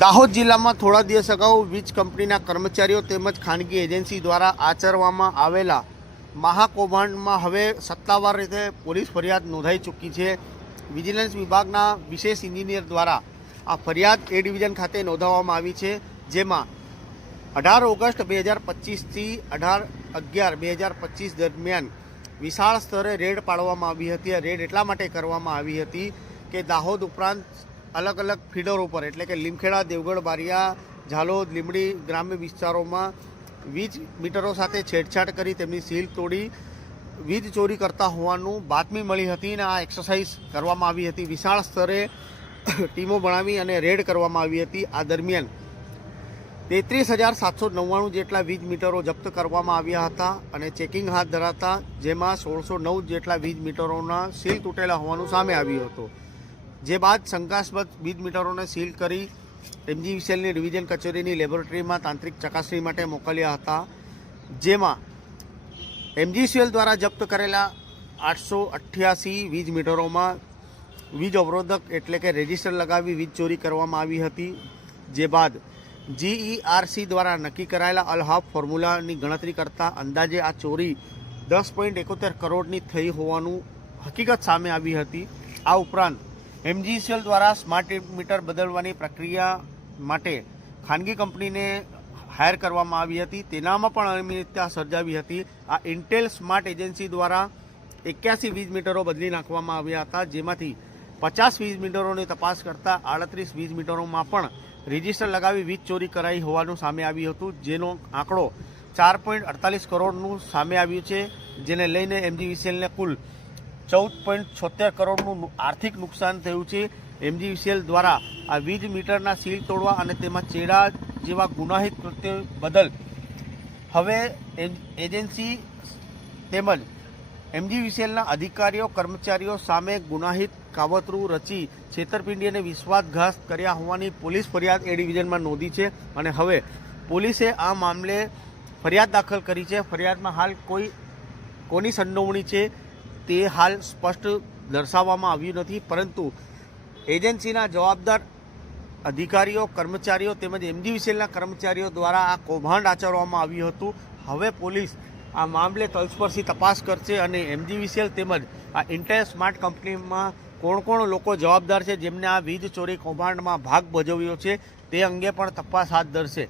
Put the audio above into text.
દાહોદ જિલ્લામાં થોડા દિવસ અગાઉ વીજ કંપનીના કર્મચારીઓ તેમજ ખાનગી એજન્સી દ્વારા આચરવામાં આવેલા મહાકૌભાંડમાં હવે સત્તાવાર રીતે પોલીસ ફરિયાદ નોંધાઈ ચૂકી છે। વિજિલન્સ વિભાગના વિશેષ એન્જિનિયર દ્વારા આ ફરિયાદ એ ડિવિઝન ખાતે નોંધાવવામાં આવી છે, જેમાં 18 ઓગસ્ટ 2025થી 18/11/2025 દરમિયાન વિશાળ સ્તરે રેડ પાડવામાં આવી હતી। આ રેડ એટલા માટે કરવામાં આવી હતી કે દાહોદ ઉપરાંત अलग अलग फीडरो पर एटले के લીમખેડા, દેવગઢ, બારિયા, ઝાલોદ, લીંબડી ग्राम्य विस्तारों वीज मीटरों साथे छेड़छाड़ करी तेमनी सील तोड़ी वीज चोरी करता होवानुं बातमी मळी हती ने आ एक्सरसाइज करवामां आवी हती। विशाळ स्तरे टीमों बनावी अने रेड करवामां आवी हती। आ दरमियान 33,799 जेटला वीज मीटरो जप्त करवामां आव्या हता अने चेकिंग हाथ धराता जेमां 1609 जेटला वीज मीटरोना सील तूटेला होवानुं सामे आव्युं हतुं। जे बाद शंकास्पद वीज मीटरों सील करी एमजीवीसीएल डिविजन कचेरी लेबोरेटरी में तांत्रिक चकासणी माटे मोकल्या हता, जेमां एमजीवीसीएल द्वारा जप्त करेला 888 वीज मीटरों में वीज अवरोधक एटले के रजिस्टर लगावी वीज चोरी करवामां आवी हती। जे बाद जीईआरसी द्वारा नक्की करायेला अलहाफ फॉर्म्युलानी गणतरी करता अंदाजे आ चोरी 10.71 करोड़नी थई होवानुं हकीकत सामे आवी हती। आ उपरांत एमजीवीसीएल द्वारा स्मार्ट मीटर बदलवानी प्रक्रिया माटे खानगी कंपनी ने हायर करवामां आवी हती, तेनामां पण अनियमितता सर्जावी हती। आ इंटेल स्मार्ट एजेंसी द्वारा 81 वीज मीटरों बदली नाखवामां आव्या हता, जेमांथी 50 वीज मीटरोनी तपास करता 38 वीज मीटरोमां पण रजिस्टर लगावी वीज चोरी कराई होवानुं सामे आव्युं हतुं, जेनो आंकड़ो 4.48 करोड़नुं सामे आव्युं छे, जेने लईने एमजीवीसीएल ने कुल 14.76 करोड़નું आर्थिक नुकसान थयुं छे। एमजीवीसीएल द्वारा आ वीज मीटरना सील तोड़वा अने तेमां चेड़ा जेवा गुनाहित कृत्य बदल हवे एजेंसी तेमज एमजीवीसीएलना अधिकारीओ कर्मचारीओ सामे गुनाहित कावतरू रची छेतरपिंडी अने विश्वासघात कर्या होवानी पोलीस फरियाद ए डिविजनमां नोंधी छे अने हवे पोलीसे आ मामले फरियाद दाखल करी छे। फरियादमां हाल कोनी संडोवणी छे ते हाल स्पष्ट दर्शाववामां आव्युं नथी, परंतु एजेंसीना जवाबदार अधिकारीओ कर्मचारीओ तेमज एमजीवीसीएलना कर्मचारीओ द्वारा आ कौभांड आचरवामां आव्युं हतुं। हवे पोलीस आ मामले तलस्पर्शी तपास करशे अने एमजीवीसीएल तेमज आ इंटेल स्मार्ट कंपनीमां कोण कोण लोको जवाबदार छे जेमणे आ वीज चोरी कौभांडमां भाग भजव्यो छे ते अंगे पण तपास हाथ धरशे।